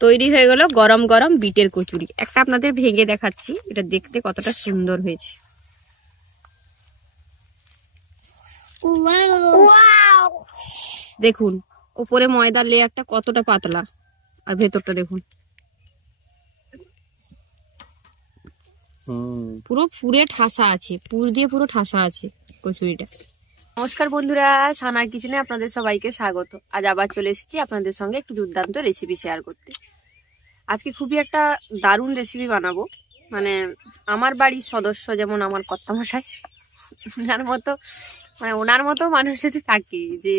তৈরি হয়ে গেল গরম গরম বিটের কচুরি। একটা আপনাদের ভেঙে দেখাচ্ছি, এটা দেখতে কতটা সুন্দর হয়েছে। দেখুন উপরে ময়দার লেয়ারটা কতটা পাতলা, আর ভেতরটা দেখুন পুরো ফুরে ঠাসা আছে, পুর দিয়ে পুরো ঠাসা আছে কচুরিটা। নমস্কার বন্ধুরা, সানার কিচেনে আপনাদের সবাইকে স্বাগত। আজ আবার চলে এসেছি আপনাদের সঙ্গে একটু দুর্দান্ত রেসিপি শেয়ার করতে। আজকে খুবই একটা দারুণ রেসিপি বানাবো। মানে আমার বাড়ির সদস্য যেমন আমার কর্তামশাই, ওনার মতো মানুষ যদি থাকে যে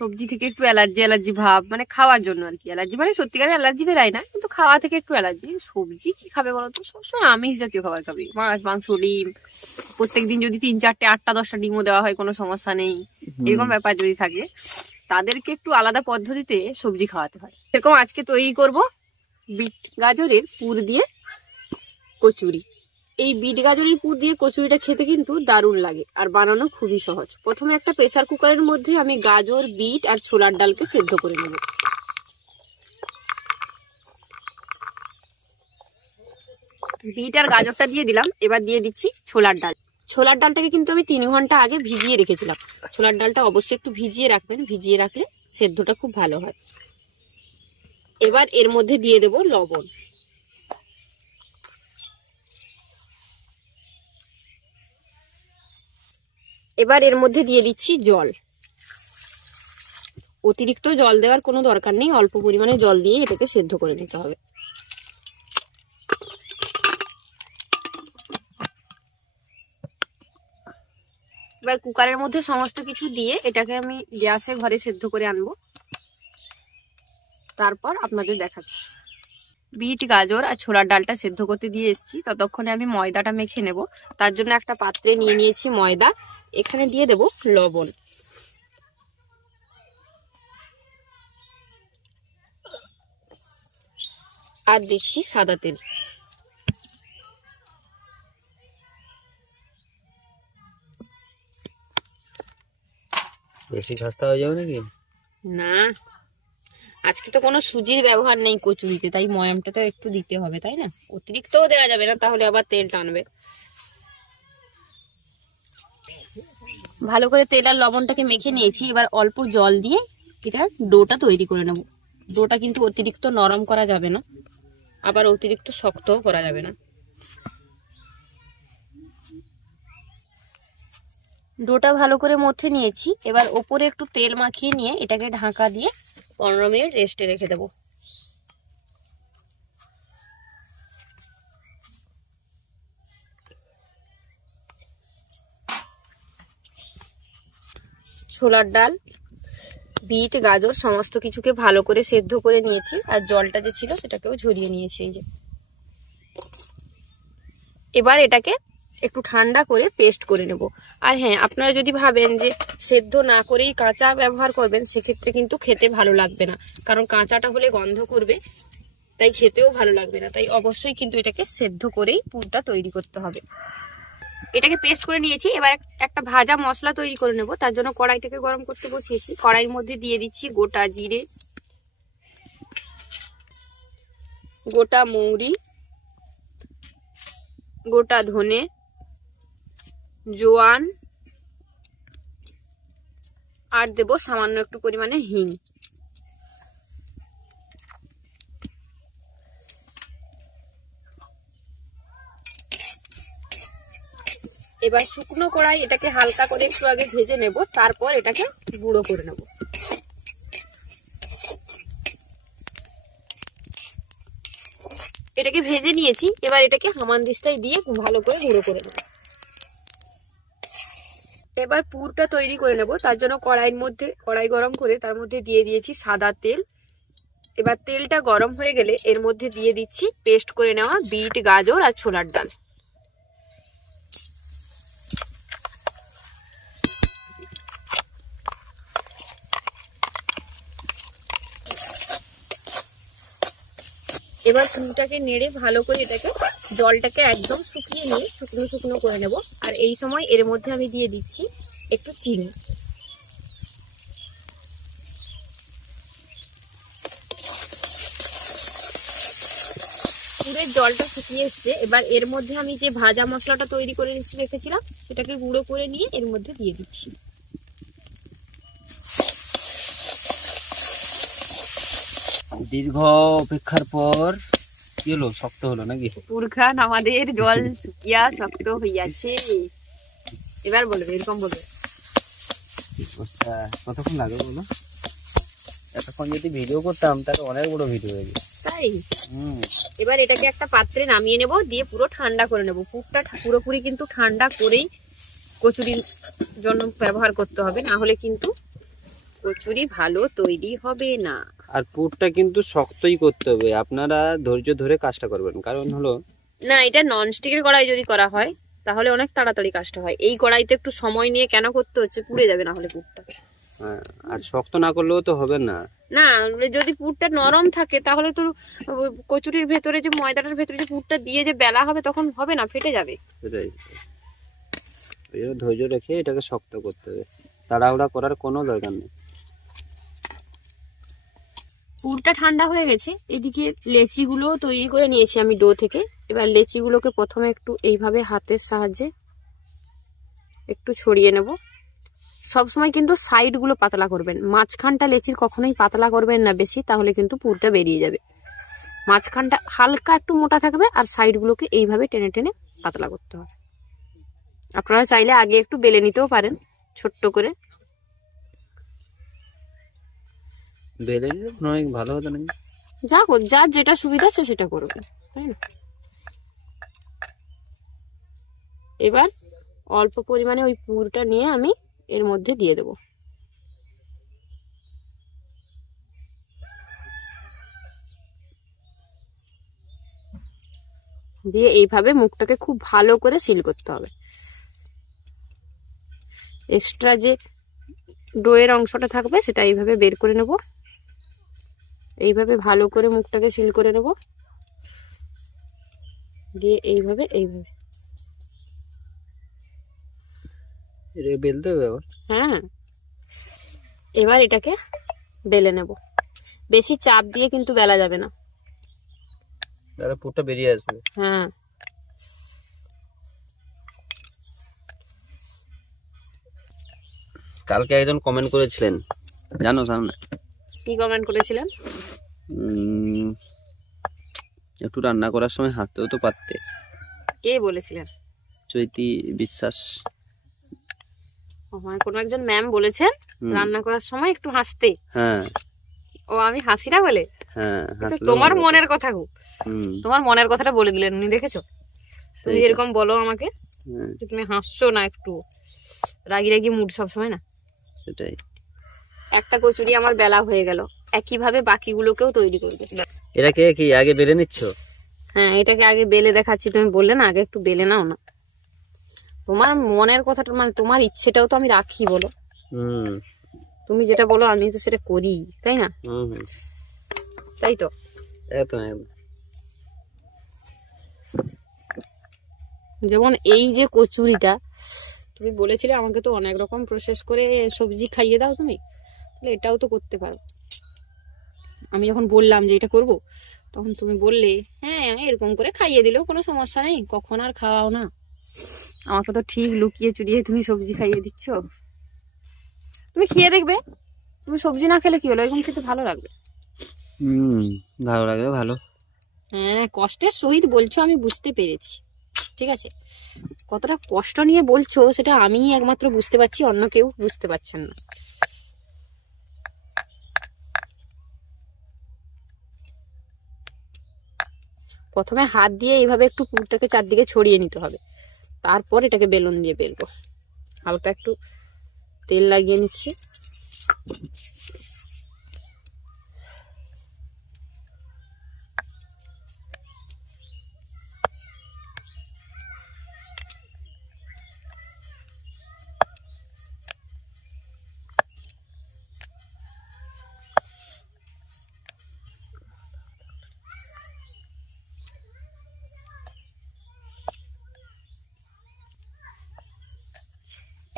সবজি থেকে একটু অ্যালার্জি ভাব, মানে খাওয়ার জন্য আর কি। অ্যালার্জি মানে সত্যিকারের অ্যালার্জি বেরায় না, কিন্তু খাওয়া থেকে একটু অ্যালার্জি। সবজি কি খাবে বলতো, সবসময় আমিষ জাতীয় খাবার খাবে, মাছ মাংস ডিম। প্রত্যেকদিন যদি 3, 4, 8, 10টা ডিমও দেওয়া হয় কোনো সমস্যা নেই, এরকম ব্যাপার যদি থাকে তাদেরকে একটু আলাদা পদ্ধতিতে সবজি খাওয়াতে হয়। এরকম আজকে তৈরি করব বিট গাজরের পুর দিয়ে কচুরি। এই বিট গাজরের পুর দিয়ে কচুরিটা খেতে কিন্তু দারুণ লাগে, আর বানানো খুবই সহজ। প্রথমে একটা প্রেসার কুকারের মধ্যে আমি গাজর, বিট আর ছোলার ডালকে সেদ্ধ করে নেব। বিট আর গাজরটা দিয়ে দিলাম, এবার দিয়ে দিচ্ছি ছোলার ডাল। ছোলার ডালটাকে কিন্তু আমি 3 ঘন্টা আগে ভিজিয়ে রেখেছিলাম। ছোলার ডালটা অবশ্যই একটু ভিজিয়ে রাখবেন, ভিজিয়ে রাখলে সেদ্ধটা খুব ভালো হয়। এবার এর মধ্যে দিয়ে দেব লবণ। এবার এর মধ্যে দিয়ে দিচ্ছি জল। অতিরিক্ত জল দেওয়ার কোনো দরকার নেই, অল্প পরিমাণে জল দিয়ে এটাকে সেদ্ধ করে নিতে হবে। এবার কুকারের মধ্যে সমস্ত কিছু দিয়ে এটাকে আমি গ্যাসে ঘরে সেদ্ধ করে আনবো, তারপর আপনাদের দেখাচ্ছি। বিট গাজর আর ছোলার ডালটা সেদ্ধ করতে দিয়ে এসেছি, ততক্ষণে আমি ময়দাটা মেখে নেব। তার জন্য একটা পাত্রে নিয়ে নিয়েছি ময়দা, এখানে দিয়ে দেব লবণ, আর দিচ্ছি সাদা তেল। বেশি খাস্তা হয়ে যাবে নাকি? না, আজকে তো কোনো সুজির ব্যবহার নেই কচুরিতে, তাই ময়ামটা তো একটু দিতে হবে, তাই না? অতিরিক্তও দেওয়া যাবে না, তাহলে আবার তেল টানবে। ভালো করে তেল আর লবণটাকে মেখে নিয়েছি। এবার অল্প জল দিয়ে এটা ডোটা তৈরি করে নেব। ডোটা কিন্তু অতিরিক্ত নরম করা যাবে না, আবার অতিরিক্ত শক্তও করা যাবে না। ডোটা ভালো করে মথে নিয়েছি। এবার ওপরে একটু তেল মাখিয়ে নিয়ে এটাকে ঢাকা দিয়ে 15 মিনিট রেস্টে রেখে দেব। ছোলার ডাল, বিট, গাজর সমস্ত কিছুকে ভালো করে সেদ্ধ করে নিয়েছি, আর জলটা যে ছিল সেটাকেও ঝরিয়ে নিয়েছি এই যে। এবার এটাকে একটু ঠান্ডা করে পেস্ট করে নেব। আর হ্যাঁ, আপনারা যদি ভাবেন যে সেদ্ধ না করেই কাঁচা ব্যবহার করবেন, সেক্ষেত্রে কিন্তু খেতে ভালো লাগবে না, কারণ কাঁচাটা হলে গন্ধ করবে, তাই খেতেও ভালো লাগবে না। তাই অবশ্যই কিন্তু এটাকে সেদ্ধ করেই পুরটা তৈরি করতে হবে। এটাকে পেস্ট করে নিয়েছি। এবার একটা ভাজা মশলা তৈরি করে নেব। তার জন্য কড়াইটাকে গরম করতে বসিয়েছি। কড়াইয়ের মধ্যে দিয়ে দিচ্ছি গোটা জিরে, গোটা মৌরি, গোটা ধনে, জোয়ান, আর দেব সামান্য একটু পরিমাণে হিং। এবার শুকনো কড়াই এটাকে হালকা করে একটু আগে ভেজে নেব, তারপর এটাকে গুঁড়ো করে নেব। এটাকে ভেজে নিয়েছি। এবার এটাকে হামানদিস্তায় দিয়ে ভালো করে গুঁড়ো করে নেব। এবার পুরটা তৈরি করে নেব। তার জন্য কড়াই গরম করে তার মধ্যে দিয়ে দিয়েছি সাদা তেল। এবার তেলটা গরম হয়ে গেলে এর মধ্যে দিয়ে দিচ্ছি পেস্ট করে নেওয়া বিট, গাজর আর ছোলার ডাল। এবার পুরটাকে নেড়ে ভালো করে এটাকে জলটাকে একদম শুকিয়ে নিয়ে শুকনো শুকনো করে নেব। আর এই সময় এর মধ্যে আমি দিয়ে দিচ্ছি একটু চিনি। পুরের জলটা শুকিয়ে এসছে। এবার এর মধ্যে আমি যে ভাজা মশলাটা তৈরি করে রেখেছিলাম সেটাকে গুঁড়ো করে নিয়ে এর মধ্যে দিয়ে দিচ্ছি। দীর্ঘ অপেক্ষার পর কি হলো, শক্ত হলো নাকি? পুরখান আমাদের জল শুকিয়া শক্ত হইয়াছে। এবার বলবে, এরকম বলবে। কতক্ষণ লাগবে বলো? এতক্ষণ যদি ভিডিও করতাম তাহলে অনেক বড় ভিডিও হয়ে যেত। তাই এবার এটাকে একটা পাত্রে নামিয়ে নেব, দিয়ে পুরো ঠান্ডা করে নেব। পুরটা পুরোপুরি কিন্তু ঠান্ডা করেই কচুরির জন্য ব্যবহার করতে হবে, না হলে কিন্তু কচুরি ভালো তৈরি হবে না। আর পুরটা কিন্তু শক্তই করতে হবে, আপনারা ধৈর্য ধরে কাজটা করবেন। কারণ হলো না, এটা ননস্টিকের কড়াই যদি করা হয় তাহলে অনেক তাড়াতাড়ি কাজটা হয়। এই কড়াইতে একটু সময় নিয়ে কেন করতে হচ্ছে, পুড়ে যাবে না হলে পুরটা। আর শক্ত না করলেও তো হবে না। না, যদি পুরটা নরম থাকে তাহলে তো কচুরির ভেতরে যে ময়দাটার ভেতরে যে পুরটা দিয়ে যে বেলা হবে তখন হবে না, ফেটে যাবে। সেটাই, ধৈর্য রেখে এটাকে শক্ত করতে হবে, তাড়াহুড়া করার কোনো দরকার নেই। পুরটা ঠান্ডা হয়ে গেছে। এদিকে লেচিগুলো তৈরি করে নিয়েছি আমি ডো থেকে। এবার লেচিগুলোকে প্রথমে একটু এইভাবে হাতের সাহায্যে একটু ছড়িয়ে নেব। সবসময় কিন্তু সাইডগুলো পাতলা করবেন, মাঝখানটা লেচির কখনোই পাতলা করবেন না বেশি, তাহলে কিন্তু পুরটা বেরিয়ে যাবে। মাঝখানটা হালকা একটু মোটা থাকবে আর সাইডগুলোকে এইভাবে টেনে টেনে পাতলা করতে হবে। আপনারা চাইলে আগে একটু বেলে নিতেও পারেন ছোট্ট করে। বেলে নিলে অনেক ভালো হতো নাকি? যার যেটা সুবিধা সে সেটা করবে, তাই না? এবার অল্প পরিমাণে ওই পুরটা নিয়ে আমি এর মধ্যে দিয়ে দেব। দিয়ে এইভাবে মুখটাকে খুব ভালো করে সিল করতে হবে। এক্সট্রা যে ডোয়ের অংশটা থাকবে সেটা এইভাবে বের করে নেব। এইভাবে ভালো করে মুখটাকে সিল করে নেব, দিয়ে এইভাবে বেলতে হবে। হ্যাঁ, এবার এটাকে বেলে নেব। বেশি চাপ দিয়ে কিন্তু বেলা যাবে না, তাহলে পুরটা বেরিয়ে আসবে। হ্যাঁ, কালকে একজন কমেন্ট করেছিলেন, জানো সামনে কি কমেন্ট করেছিলেন? একটু রান্না করার সময় হাঁটতেও তো পারতে। কে বলেছিলেন? চৈতি বিশ্বাস। আমার কোনো একজন ম্যাম বলেছেন রান্না করার সময় একটু হাসতে। হ্যাঁ, ও আমি হাসি না বলে? হ্যাঁ, তোমার মনের কথা খুব, তোমার মনের কথাটা বলে দিলেন উনি, দেখেছো? তুমি এরকম বলো আমাকে, তুমি হাসছো না, একটু রাগি রাগি মুড সবসময় না। সেটাই। একটা কচুরি আমার বেলা হয়ে গেল, একইভাবে বাকিগুলোকেও তৈরি করবে। এটাকে কি আগে বেলে নিচ্ছ? হ্যাঁ, এটাকে আগে বেলে দেখাচ্ছি। তুমি বললে না আগে একটু বেলে নাও না। তোমার মনের কথাটা মানে তোমার ইচ্ছেটাও তো আমি রাখি, বলো। তুমি যেটা বলো আমি তো সেটা করি, তাই না? তাই তো, একদম একদম। যেমন এই যে কচুরিটা তুমি বলেছিলে আমাকে তো অনেক রকম প্রসেস করে সবজি খাইয়ে দাও তুমি, তাহলে এটাও তো করতে পারো। আমি যখন বললাম যে এটা করব তখন তুমি বললে হ্যাঁ এরকম করে খাইয়ে দিলেও কোনো সমস্যা নেই, কখন আর খাওয়াও না। আমাকে তো ঠিক লুকিয়ে চুরিয়ে তুমি সবজি খাইয়ে দিচ্ছ। তুমি খেয়ে দেখবে, তুমি সবজি না খেলে কি হলো, এরকম খেতে ভালো লাগবে। ভালো লাগবে, ভালো। হ্যাঁ, কষ্টের সহিত বলছো আমি বুঝতে পেরেছি, ঠিক আছে। কতটা কষ্ট নিয়ে বলছো সেটা আমি একমাত্র বুঝতে পারছি, অন্য কেউ বুঝতে পারছেন না। প্রথমে হাত দিয়ে এইভাবে একটু পুরটাকে চারদিকে ছড়িয়ে নিতে হবে, তারপর এটাকে বেলুন দিয়ে বেলবো। হালকা একটু তেল লাগিয়ে নিচ্ছি।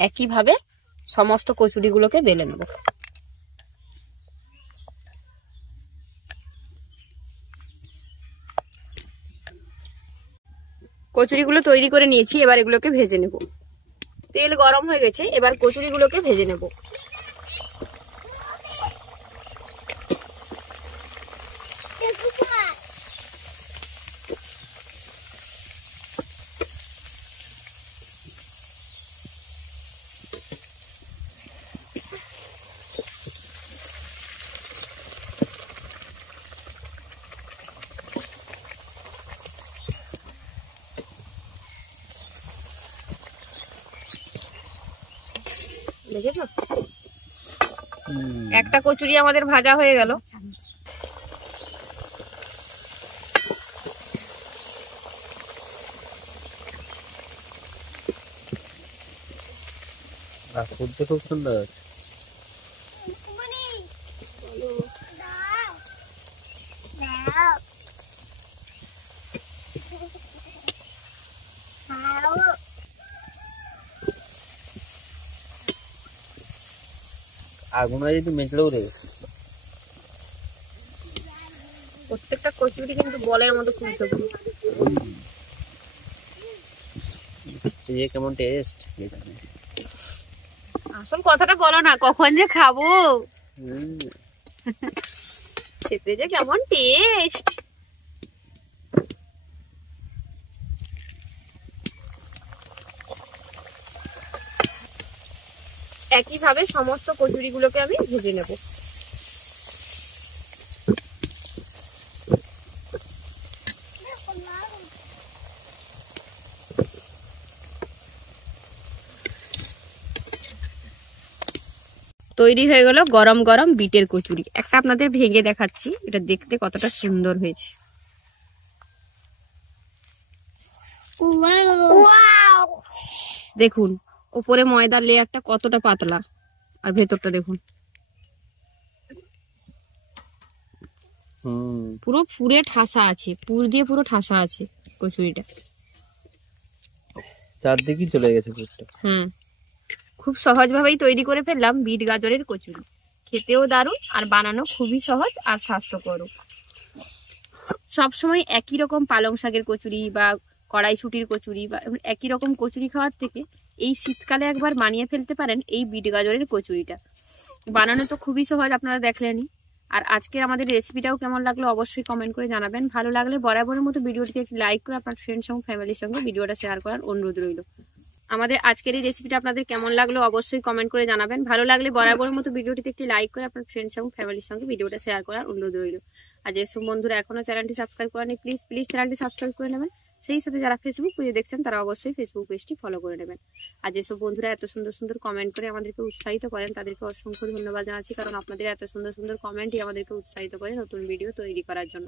একইভাবে সমস্ত কচুরিগুলোকে বেলে নেব। কচুরিগুলো তৈরি করে নিয়েছি, এবার এগুলোকে ভেজে নেব। তেল গরম হয়ে গেছে, এবার কচুরিগুলোকে ভেজে নেব। দেখেছো, একটা কচুরি আমাদের ভাজা হয়ে গেল। ফুটতে খুব সুন্দর। আগুন যদি মেচড়েও রে, প্রত্যেকটা কচুরি কিন্তু বলের মতো খুব ছোট। কেমন টেস্ট, আসল কথাটা বলো না, কখন যে খাবো, খেতে যে কেমন টেস্ট। একইভাবে সমস্ত কচুরিগুলোকে আমি ভেজে নেব। তৈরি হয়ে গেল গরম গরম বিটের কচুরি। একটা আপনাদের ভেঙে দেখাচ্ছি, এটা দেখতে কতটা সুন্দর হয়েছে। দেখুন উপরে ময়দার লেয়ারটা কতটা পাতলা, আর ভেতরটা দেখুন পুরো ফুরে ঠাসা আছে, পুর দিয়ে পুরো ঠাসা আছে কচুরিটা, চারদিকে চলে গেছে পুরটা। খুব সহজ ভাবেই তৈরি করে ফেললাম বিট গাজরের কচুরি। খেতেও দারুণ, আর বানানো খুবই সহজ আর স্বাস্থ্যকর। সবসময় একই রকম পালং শাকের কচুরি বা কড়াইশুটির কচুরি বা একই রকম কচুরি খাওয়ার থেকে এই শীতকালে একবার বানিয়ে ফেলতে পারেন এই বিট গাজরের কচুরিটা। বানানো তো খুবই সহজ, আপনারা দেখলেনই। আর আজকের আমাদের রেসিপিটাও কেমন লাগলো অবশ্যই কমেন্ট করে জানাবেন। ভালো লাগলে বরাবরের মতো ভিডিওটিকে একটি লাইক করে আপনার ফ্রেন্ড সঙ্গে ফ্যামিলির সঙ্গে ভিডিওটা শেয়ার করার অনুরোধ রইল। আমাদের আজকের এই রেসিপিটা আপনাদের কেমন লাগলো অবশ্যই কমেন্ট করে জানাবেন। ভালো লাগলে বরাবরের মতো ভিডিওটিতে একটি লাইক করে আপনার ফ্রেন্ডস এবং ফ্যামিলির সঙ্গে ভিডিওটা শেয়ার করার অনুরোধ রইল। আর যেসব বন্ধুরা এখনো চ্যানেলটি সাবস্ক্রাইব করেনি প্লিজ চ্যানেলটি সাবস্ক্রাইব করে নেবেন। সেই সাথে যারা ফেসবুক পেজে দেখছেন তারা অবশ্যই ফেসবুক পেজটি ফলো করে নেবেন। আর যেসব বন্ধুরা এত সুন্দর সুন্দর কমেন্ট করে আমাদেরকে উৎসাহিত করেন তাদেরকে অসংখ্য ধন্যবাদ জানাচ্ছি, কারণ আপনাদের এত সুন্দর সুন্দর কমেন্টই আমাদেরকে উৎসাহিত করে নতুন ভিডিও তৈরি করার জন্য।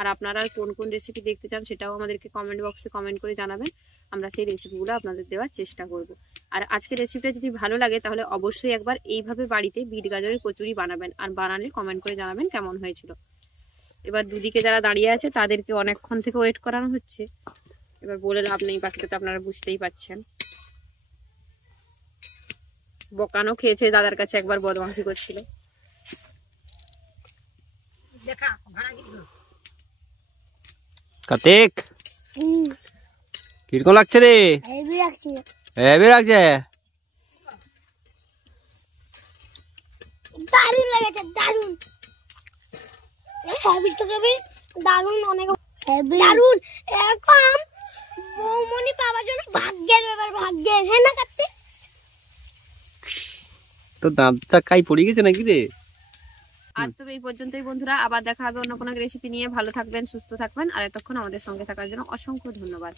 আর আপনারা কোন কোন রেসিপি দেখতে চান সেটাও আমাদেরকে কমেন্ট বক্সে কমেন্ট করে জানাবেন, আমরা সেই রেসিপিগুলো আপনাদের দেওয়ার চেষ্টা করব। আর আজকের রেসিপিটা যদি ভালো লাগে তাহলে অবশ্যই একবার এইভাবে বাড়িতে বিট গাজরের কচুরি বানাবেন, আর বানালে কমেন্ট করে জানাবেন কেমন হয়েছিল। এবার দুদিকে যারা দাঁড়িয়ে আছে তাদেরকে অনেকক্ষণ থেকে ওয়েট করানো হচ্ছে, এবার বলে লাভ নেই, বাকিটা তো আপনারা বুঝতেই পারছেন। বকানো খেয়েছে, দাদার কাছে একবার বদমাশি করছিল। কার্তিক কিরকম লাগছে রে? হেভি লাগছে। দারুণ লেগেছে, দারুণ। হেভি তো হেভি, দারুণ, অনেক দারুণ। এরকম বৌমনি পাওয়ার জন্য ভাগ্যের ব্যাপার, ভাগ্যের। হ্যাঁ না কার্তিক? তো দাঁতটা কাই পড়ে গেছে নাকি রে? আজ তবে এই পর্যন্তই বন্ধুরা, আবার দেখা হবে অন্য কোনো রেসিপি নিয়ে। ভালো থাকবেন, সুস্থ থাকবেন, আর এতক্ষণ আমাদের সঙ্গে থাকার জন্য অসংখ্য ধন্যবাদ।